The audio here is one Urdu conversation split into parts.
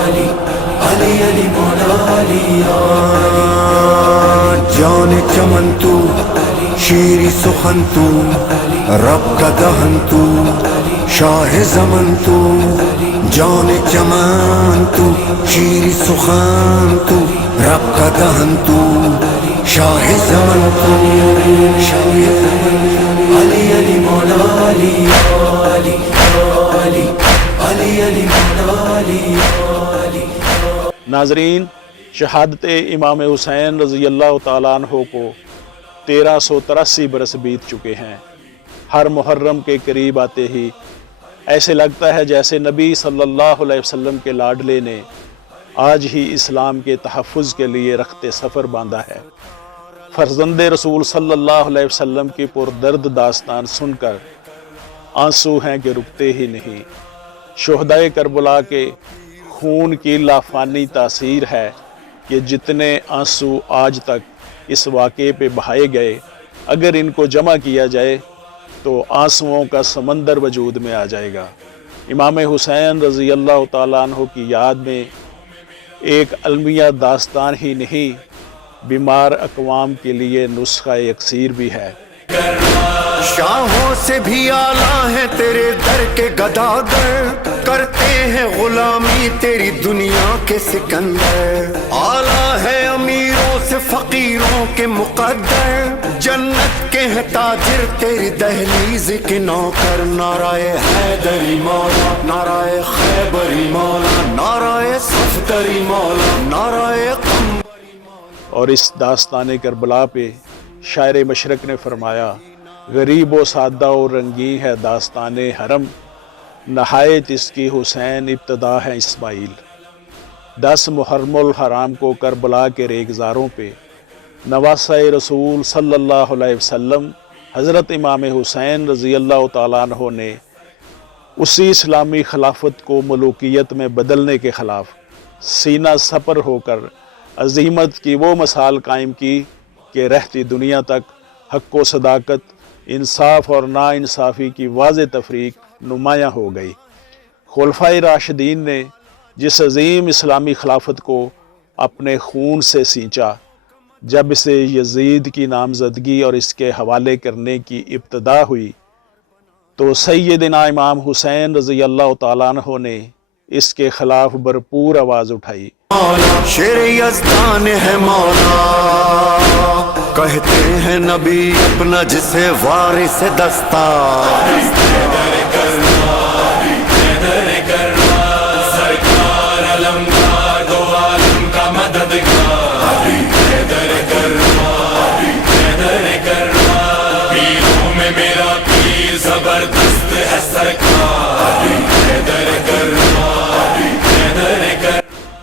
علی علی علی مولا علی جان چمن تو شیری سخن تو رب کا دہن تو شاہ زمن تو جان چمن تو شیری سخن تو رب کا دہن تو شاہ زمن تو علی علی مولا علی علی علی علی علی مولا علی. ناظرین، شہادت امام حسین رضی اللہ تعالیٰ عنہ کو 1383 برس بیت چکے ہیں۔ ہر محرم کے قریب آتے ہی ایسے لگتا ہے جیسے نبی صلی اللہ علیہ وسلم کے لاڈلے نے آج ہی اسلام کے تحفظ کے لیے رخت سفر باندھا ہے۔ فرزند رسول صلی اللہ علیہ وسلم کی پردرد داستان سن کر آنسو ہیں کہ رکتے ہی نہیں۔ شہدائے کربلا کے خون کی لافانی تاثیر ہے کہ جتنے آنسو آج تک اس واقعے پہ بہائے گئے، اگر ان کو جمع کیا جائے تو آنسوؤں کا سمندر وجود میں آ جائے گا۔ امام حسین رضی اللہ تعالیٰ عنہ کی یاد میں ایک المیہ داستان ہی نہیں، بیمار اقوام کے لیے نسخہ اکسیر بھی ہے۔ شاہوں سے بھی اعلیٰ ہے تیرے در کے گداگر، کرتے ہیں غلامی تیری دنیا کے سکندر، اعلیٰ ہے امیروں سے فقیروں کے مقدر، جنت کے ہیں تاجر تیری دہلیز کے نوکر، نعرہ حیدری مولا، نعرہ خیبری مولا، نعرہ صفدری مولا، نعرہ اور اس داستان کربلا پہ شاعر مشرق نے فرمایا، غریب و سادہ و رنگین ہے داستان حرم، نہایت اس کی حسین ابتدا ہے اسماعیل۔ 10 محرم الحرام کو کربلا کے ریگزاروں پہ نواسہ رسول صلی اللہ علیہ وسلم حضرت امام حسین رضی اللہ تعالیٰ عنہ نے اسی اسلامی خلافت کو ملوکیت میں بدلنے کے خلاف سینہ سپر ہو کر عظیمت کی وہ مثال قائم کی کہ رہتی دنیا تک حق و صداقت، انصاف اور نا انصافی کی واضح تفریق نمایاں ہو گئی۔ خلفائے راشدین نے جس عظیم اسلامی خلافت کو اپنے خون سے سینچا، جب اسے یزید کی نامزدگی اور اس کے حوالے کرنے کی ابتدا ہوئی تو سیدنا امام حسین رضی اللہ تعالیٰ عنہ نے اس کے خلاف بھرپور آواز اٹھائی۔ شیر یزدان ہے مولا، کہتے ہیں نبی اپنا جسے وارث دستار،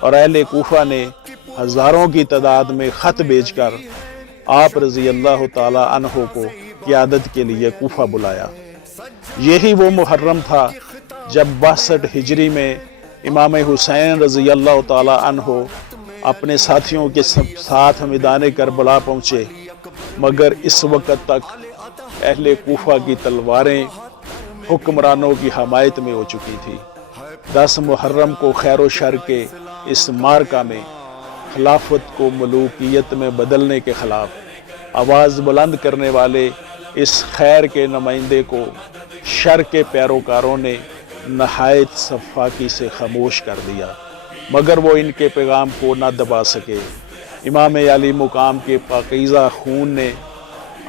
اور اہل کوفہ نے ہزاروں کی تعداد میں خط بھیج کر آپ رضی اللہ تعالی عنہ کو قیادت کے لیے کوفہ بلایا۔ یہی وہ محرم تھا جب 62 ہجری میں امام حسین رضی اللہ تعالی عنہ اپنے ساتھیوں کے ساتھ میدان کربلا پہنچے، مگر اس وقت تک اہل کوفہ کی تلواریں حکمرانوں کی حمایت میں ہو چکی تھی۔ 10 محرم کو خیر و شر کے اس معرکہ میں خلافت کو ملوکیت میں بدلنے کے خلاف آواز بلند کرنے والے اس خیر کے نمائندے کو شر کے پیروکاروں نے نہایت سفاکی سے خاموش کر دیا، مگر وہ ان کے پیغام کو نہ دبا سکے۔ امام علی مقام کے پاکیزہ خون نے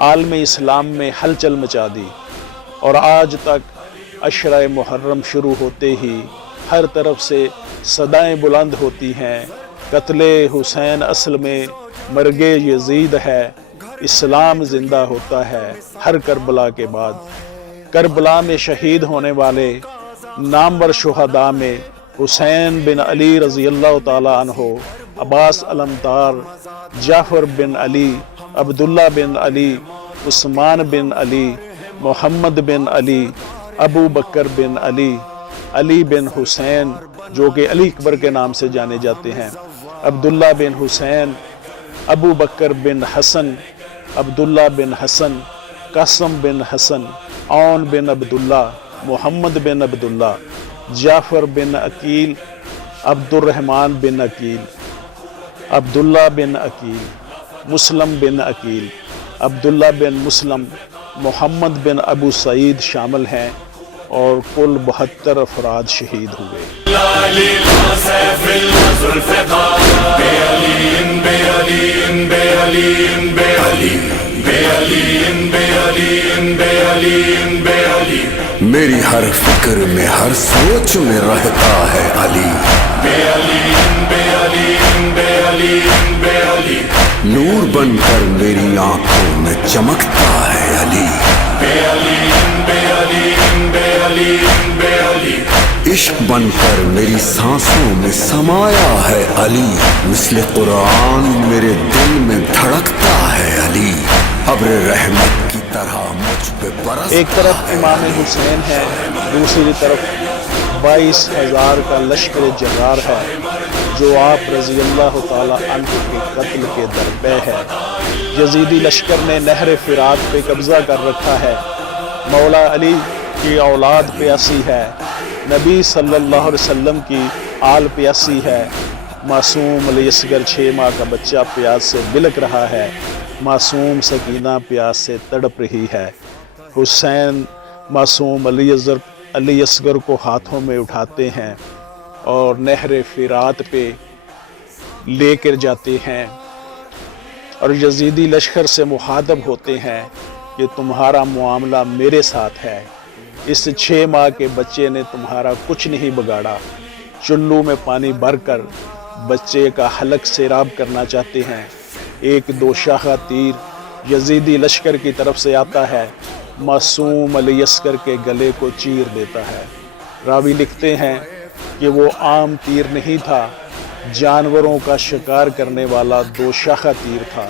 عالم اسلام میں ہلچل مچا دی، اور آج تک عشرہ محرم شروع ہوتے ہی ہر طرف سے صدائیں بلند ہوتی ہیں، قتل حسین اصل میں مرگ یزید ہے، اسلام زندہ ہوتا ہے ہر کربلا کے بعد۔ کربلا میں شہید ہونے والے نامور شہداء میں حسین بن علی رضی اللہ تعالی عنہ، عباس علمدار، جعفر بن علی، عبداللہ بن علی، عثمان بن علی، محمد بن علی، ابو بکر بن علی، علی بن حسین جو کہ علی اکبر کے نام سے جانے جاتے ہیں، عبداللہ بن حسین، ابو بکر بن حسن، عبداللہ بن حسن، قاسم بن حسن، عون بن عبداللہ، محمد بن عبداللہ، جعفر بن عقیل، عبد الرحمن بن عقیل، عبداللہ بن عقیل، مسلم بن عقیل، عبداللہ بن مسلم، محمد بن ابو سعید شامل ہیں، اور کل 72 افراد شہید ہوئے۔ میری ہر فکر میں ہر سوچ میں رہتا ہے علی، نور بن کر میری آنکھوں میں چمکتا ہے علی، عشق بن کر میری سانسوں میں سمایا ہے علی، مثل قرآن میرے دل میں دھڑکتا ہے علی، ابر رحمت کی طرح مجھ پہ برستا ہے۔ ایک طرف امام حسین ہے، دوسری طرف 22,000 کا لشکر جرار ہے جو آپ رضی اللہ تعالی عنہ کے قتل کے درپے ہے۔ یزیدی لشکر نے نہر فرات پہ قبضہ کر رکھا ہے، مولا علی کی اولاد پیاسی ہے، نبی صلی اللہ علیہ وسلم کی آل پیاسی ہے، معصوم علی اصغر 6 ماہ کا بچہ پیاس سے بلک رہا ہے، معصوم سکینہ پیاس سے تڑپ رہی ہے۔ حسین معصوم علی اصغر کو ہاتھوں میں اٹھاتے ہیں اور نہر فرات پہ لے کر جاتے ہیں، اور یزیدی لشکر سے مخاطب ہوتے ہیں کہ تمہارا معاملہ میرے ساتھ ہے، اس 6 ماہ کے بچے نے تمہارا کچھ نہیں بگاڑا۔ چلو میں پانی بھر کر بچے کا حلق سیراب کرنا چاہتے ہیں، ایک دوشاخہ تیر یزیدی لشکر کی طرف سے آتا ہے، معصوم علی اصغر کے گلے کو چیر دیتا ہے۔ راوی لکھتے ہیں کہ وہ عام تیر نہیں تھا، جانوروں کا شکار کرنے والا دوشاخہ تیر تھا۔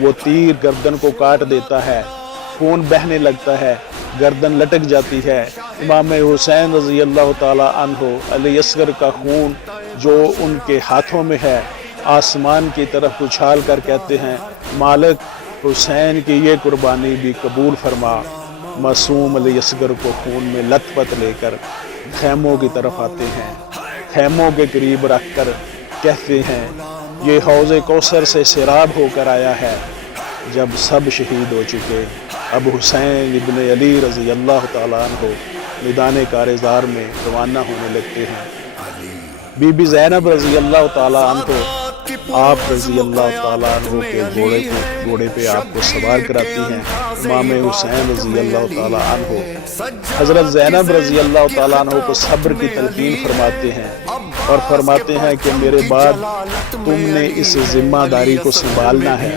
وہ تیر گردن کو کاٹ دیتا ہے، خون بہنے لگتا ہے، گردن لٹک جاتی ہے۔ امام حسین رضی اللہ تعالی عنہ علی اصغر کا خون جو ان کے ہاتھوں میں ہے آسمان کی طرف اچھال کر کہتے ہیں، مالک حسین کی یہ قربانی بھی قبول فرما۔ معصوم علی اصغر کو خون میں لت پت لے کر خیموں کی طرف آتے ہیں، خیموں کے قریب رکھ کر کہتے ہیں یہ حوض کوثر سے سیراب ہو کر آیا ہے۔ جب سب شہید ہو چکے، اب حسین ابن علی رضی اللہ تعالیٰ عنہ میدان کارزار میں روانہ ہونے لگتے ہیں۔ بی بی زینب رضی اللہ تعالیٰ عنہ آپ رضی اللہ تعالیٰ عنہ کے گھوڑے پہ آپ کو سوار کراتی ہیں۔ امام حسین رضی اللہ تعالیٰ عنہ حضرت زینب رضی اللہ تعالیٰ عنہ کو صبر کی تلقین فرماتے ہیں اور فرماتے ہیں کہ میرے بعد تم نے اس ذمہ داری کو سنبھالنا ہے۔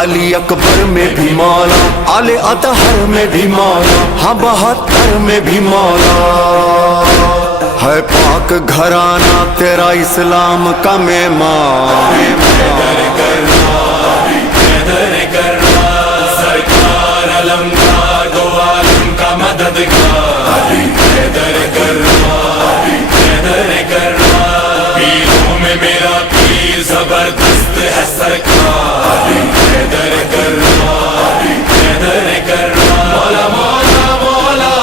علی اکبر میں بھی مولا، آل اطہر میں بھی مولا، ہاں 72 میں بھی مولا، ہے پاک گھرانہ تیرا اسلام کا مہمان۔ سرکار علمدار دو عالم کا مددگار، پیروں میں میرا پیر زبردست ہے سرکار، مولا مولا مولا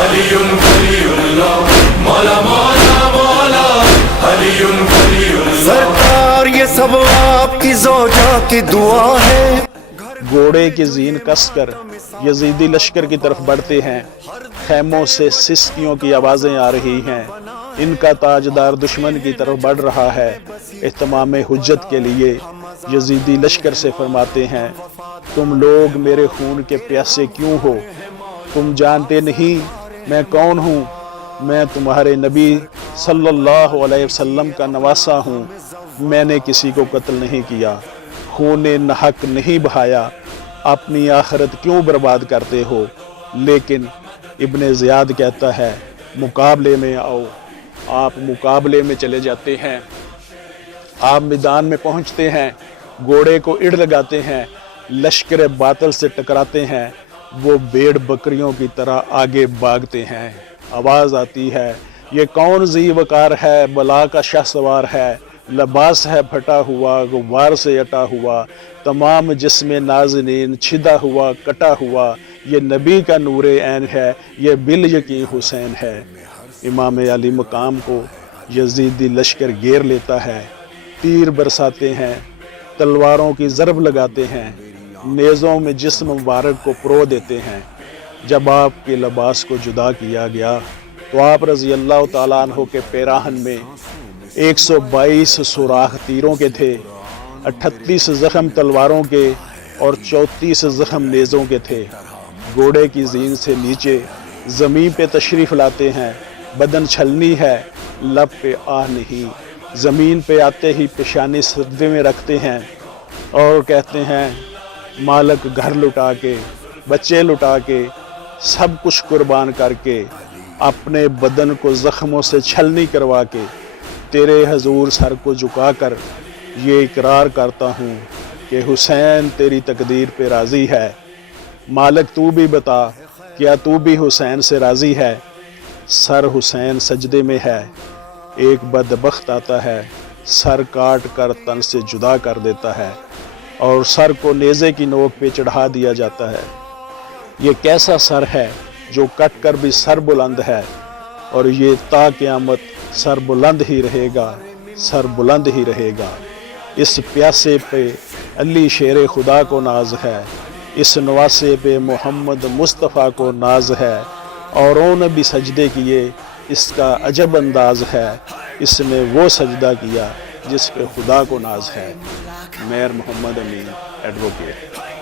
علی ولی اللہ، مولا مولا مولا علی ولی اللہ۔ سرکار یہ سب آپ کی زوجہ کی دعا ہے۔ گھوڑے کی زین کس کر یزیدی لشکر کی طرف بڑھتے ہیں، خیموں سے سسکیوں کی آوازیں آ رہی ہیں، ان کا تاجدار دشمن کی طرف بڑھ رہا ہے۔ اہتمام حجت کے لیے یزیدی لشکر سے فرماتے ہیں تم لوگ میرے خون کے پیاسے کیوں ہو؟ تم جانتے نہیں میں کون ہوں؟ میں تمہارے نبی صلی اللہ علیہ وسلم کا نواسا ہوں، میں نے کسی کو قتل نہیں کیا، خون ناحق نہیں بہایا، اپنی آخرت کیوں برباد کرتے ہو؟ لیکن ابن زیاد کہتا ہے مقابلے میں آؤ۔ آپ مقابلے میں چلے جاتے ہیں، آپ میدان میں پہنچتے ہیں، گھوڑے کو اڑ لگاتے ہیں، لشکر باطل سے ٹکراتے ہیں، وہ بھیڑ بکریوں کی طرح آگے بھاگتے ہیں۔ آواز آتی ہے یہ کون ذی وقار ہے، بلا کا شاہ سوار ہے، لباس ہے پھٹا ہوا غبار سے اٹا ہوا، تمام جسم نازنین چھدا ہوا کٹا ہوا، یہ نبی کا نور عین ہے، یہ بال یقین حسین ہے۔ امام علی مقام کو یزیدی لشکر گھیر لیتا ہے، تیر برساتے ہیں، تلواروں کی ضرب لگاتے ہیں، نیزوں میں جسم مبارک کو پرو دیتے ہیں۔ جب آپ کے لباس کو جدا کیا گیا تو آپ رضی اللہ تعالیٰ عنہ کے پیراہن میں 122 سوراخ تیروں کے تھے، 38 زخم تلواروں کے اور 34 زخم نیزوں کے تھے۔ گھوڑے کی زین سے نیچے زمین پہ تشریف لاتے ہیں، بدن چھلنی ہے، لب پہ آہ نہیں، زمین پہ آتے ہی پیشانی سجدے میں رکھتے ہیں اور کہتے ہیں مالک گھر لٹا کے، بچے لٹا کے، سب کچھ قربان کر کے، اپنے بدن کو زخموں سے چھلنی کروا کے تیرے حضور سر کو جھکا کر یہ اقرار کرتا ہوں کہ حسین تیری تقدیر پہ راضی ہے۔ مالک تو بھی بتا، کیا تو بھی حسین سے راضی ہے؟ سر حسین سجدے میں ہے، ایک بدبخت آتا ہے، سر کاٹ کر تن سے جدا کر دیتا ہے اور سر کو نیزے کی نوک پہ چڑھا دیا جاتا ہے۔ یہ کیسا سر ہے جو کٹ کر بھی سر بلند ہے، اور یہ تا قیامت سر بلند ہی رہے گا، سر بلند ہی رہے گا۔ اس پیاسے پہ علی شیر خدا کو ناز ہے، اس نواسے پہ محمد مصطفیٰ کو ناز ہے، اوروں نے بھی سجدے کیے، اس کا عجب انداز ہے، اس نے وہ سجدہ کیا جس پہ خدا کو ناز ہے۔ میر محمد امین ایڈوکیٹ۔